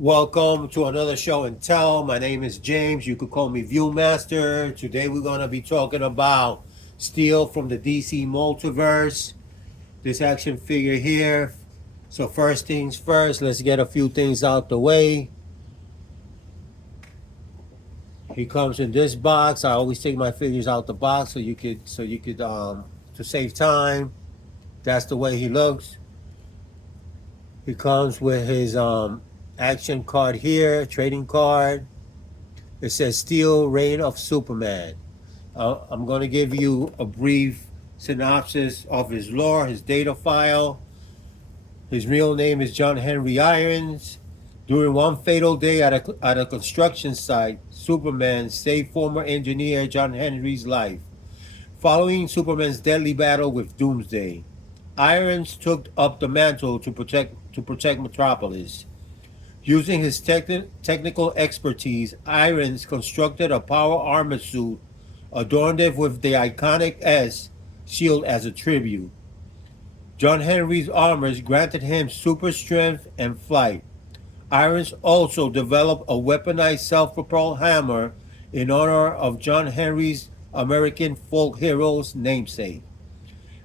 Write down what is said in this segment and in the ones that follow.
Welcome to another show and tell. My name is James. You could call me VIEWMASTER. Today we're going to be talking about Steel from the DC Multiverse. This action figure here. So first things first, let's get a few things out the way. He comes in this box. I always take my figures out the box so you could to save time. That's the way he looks. He comes with his action card here, trading card. It says Steel Reign of Superman. I'm going to give you a brief synopsis of his lore, his data file. His real name is John Henry Irons. During one fatal day at a construction site, Superman saved former engineer John Henry's life. Following Superman's deadly battle with Doomsday, Irons took up the mantle to protect Metropolis. Using his technical expertise, Irons constructed a power armor suit, adorned it with the iconic S shield as a tribute. John Henry's armors granted him super strength and flight. Irons also developed a weaponized self-propelled hammer in honor of John Henry's American folk hero's namesake.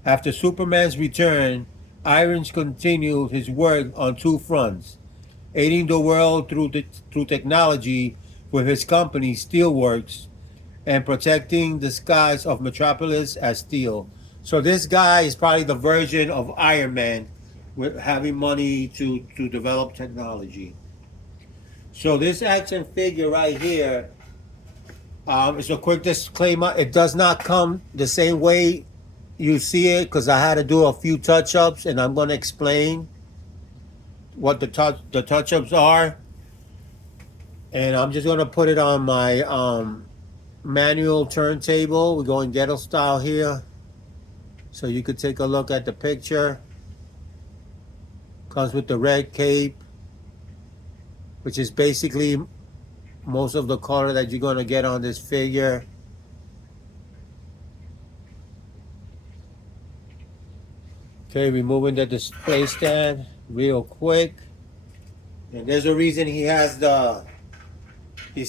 After Superman's return, Irons continued his work on two fronts, aiding the world through technology with his company Steelworks and protecting the skies of Metropolis as Steel. So this guy is probably the version of Iron Man with having money to develop technology. So this action figure right here, it's a quick disclaimer. It does not come the same way you see it because I had to do a few touch-ups, and I'm going to explain what the touch-ups are. And I'm just going to put it on my manual turntable. We're going ghetto style here. So you could take a look at the picture. Comes with the red cape, which is basically most of the color that you're going to get on this figure. Okay, removing the display stand real quick. And there's a reason he's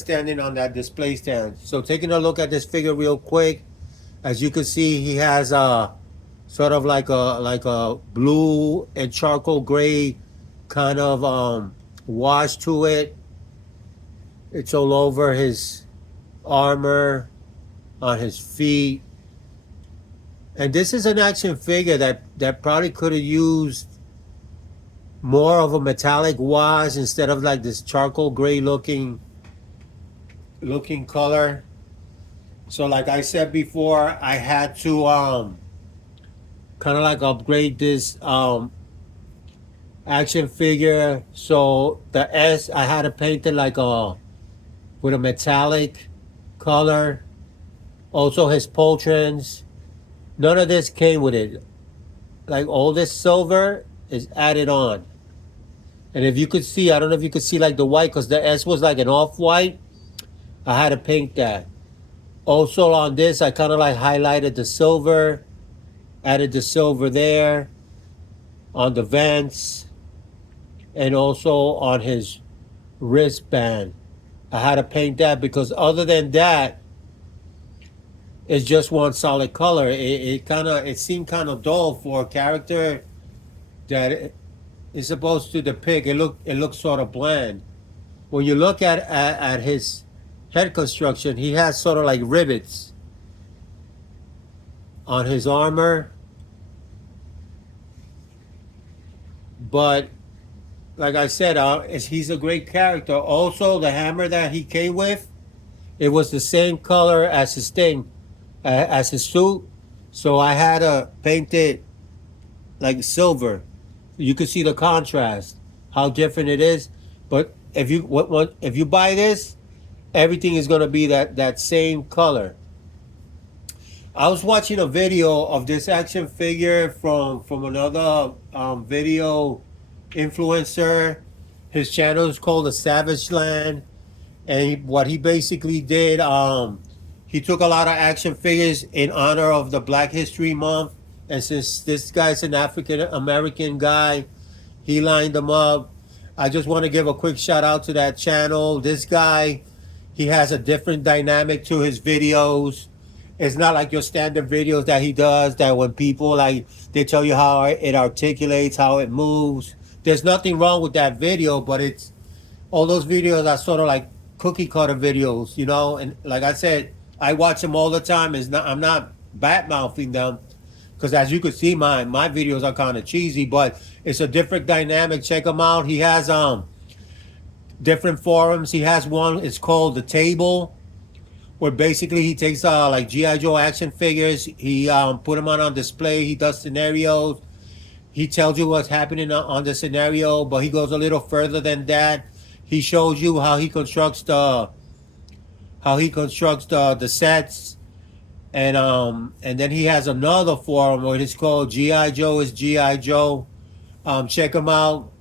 standing on that display stand. So taking a look at this figure real quick, as you can see, he has sort of like a blue and charcoal gray kind of wash to it. It's all over his armor, on his feet. And this is an action figure that probably could have used more of a metallic wash instead of like this charcoal gray looking color. So like I said before, I had to kind of like upgrade this action figure. So the S, I had to paint it like with a metallic color. Also his Poltrons, none of this came with it. Like all this silver is added on. And if you could see, I don't know if you could see like the white, because the S was like an off-white. I had to paint that. Also on this, I kind of like highlighted the silver, added the silver there on the vents, and also on his wristband. I had to paint that because other than that, it's just one solid color. It seemed kind of dull for a character that is supposed to depict. It looked sort of bland. When you look at his head construction, he has sort of like rivets on his armor. But like I said, he's a great character. Also, the hammer that he came with, it was the same color as his thing, as his suit. So I had to paint it like silver. You could see the contrast, how different it is. But if you buy this, everything is going to be that same color. I was watching a video of this action figure from another video influencer. His channel is called The Savage Land, and what he basically did, he took a lot of action figures in honor of the Black History Month, and since this guy's an African American guy, he lined them up I just want to give a quick shout out to that channel. This guy, he has a different dynamic to his videos. It's not like your standard videos that he does that when people like they tell you how it articulates, how it moves. There's nothing wrong with that video, but it's all those videos are sort of like cookie cutter videos, you know. And like I said, I watch them all the time. I'm not bad mouthing them because as you can see, my videos are kind of cheesy, but it's a different dynamic. Check him out. He has different forums. He has one. It's called The Table, where basically he takes like GI Joe action figures. He put them on display. He does scenarios. He tells you what's happening on the scenario, but he goes a little further than that. He shows you how he constructs the sets, and then he has another forum where it's called GI Joe is GI Joe. Check him out.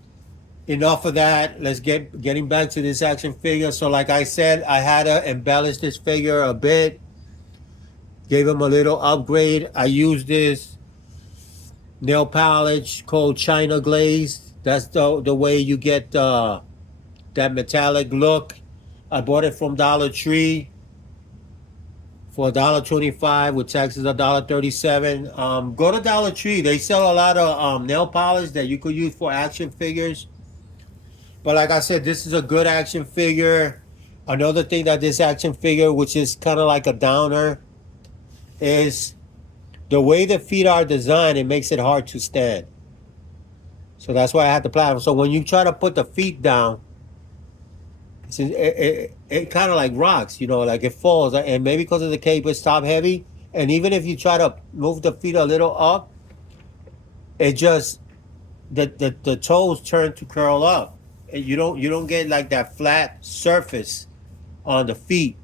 Enough of that. Let's getting back to this action figure. So like I said, I had to embellish this figure a bit. Gave him a little upgrade. I used this nail polish called China Glaze. That's the way you get that metallic look. I bought it from Dollar Tree for $1.25 with taxes $1.37. Go to Dollar Tree. They sell a lot of nail polish that you could use for action figures. But like I said, this is a good action figure. Another thing that this action figure, which is kind of like a downer, is the way the feet are designed. It makes it hard to stand. So that's why I had the platform. So when you try to put the feet down, it kind of like rocks, you know, like it falls. And maybe because of the cape, it's top heavy. And even if you try to move the feet a little up, it just the toes turn to curl up. You don't get like that flat surface on the feet.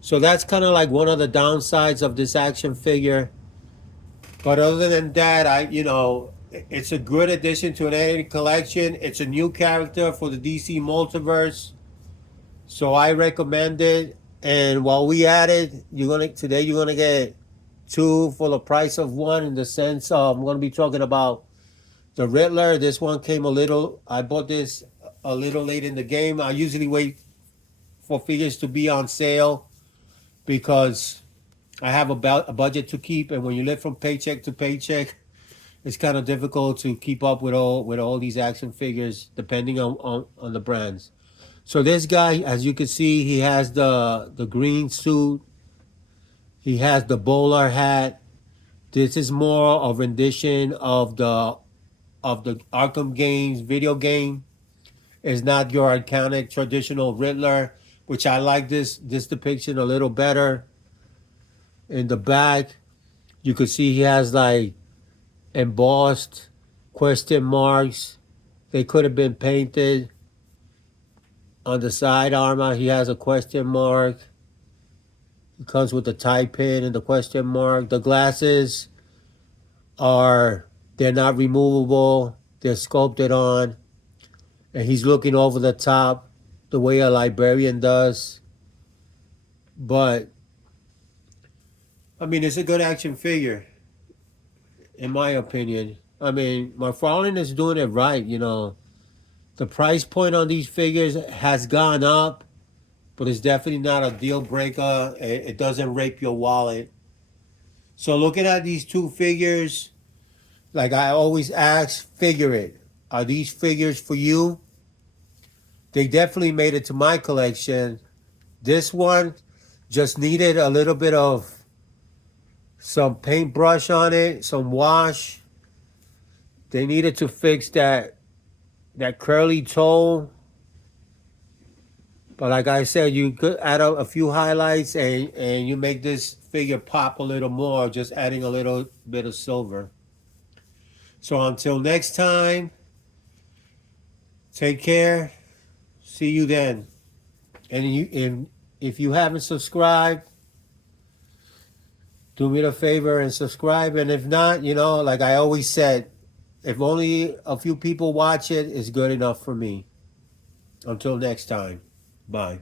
So that's kind of like one of the downsides of this action figure. But other than that, it's a good addition to an anime collection. It's a new character for the DC Multiverse, so I recommend it. And while we at it, today you're gonna get two for the price of one. In the sense of I'm gonna be talking about the Riddler. This one came I bought this a little late in the game. I usually wait for figures to be on sale because I have a budget to keep, and when you live from paycheck to paycheck, it's kind of difficult to keep up with all these action figures depending on the brands. So this guy, as you can see, he has the green suit. He has the bowler hat. This is more a rendition of the Arkham games video game. It's not your iconic traditional Riddler, which I like this depiction a little better. In the back, you could see he has like embossed question marks. They could have been painted. On the side armor, he has a question mark. It comes with the tie pin and the question mark. The glasses they're not removable. They're sculpted on. And he's looking over the top the way a librarian does. But, I mean, it's a good action figure, in my opinion. I mean, McFarlane is doing it right, you know. The price point on these figures has gone up, but it's definitely not a deal breaker. It doesn't rape your wallet. So looking at these two figures, like I always ask, figure it. Are these figures for you? They definitely made it to my collection. This one just needed a little bit of some paintbrush on it, some wash. They needed to fix that curly toe. But like I said, you could add a few highlights and you make this figure pop a little more, just adding a little bit of silver. So until next time, take care. See you then. And if you haven't subscribed, do me the favor and subscribe. And if not, like I always said, if only a few people watch it, it's good enough for me. Until next time, bye.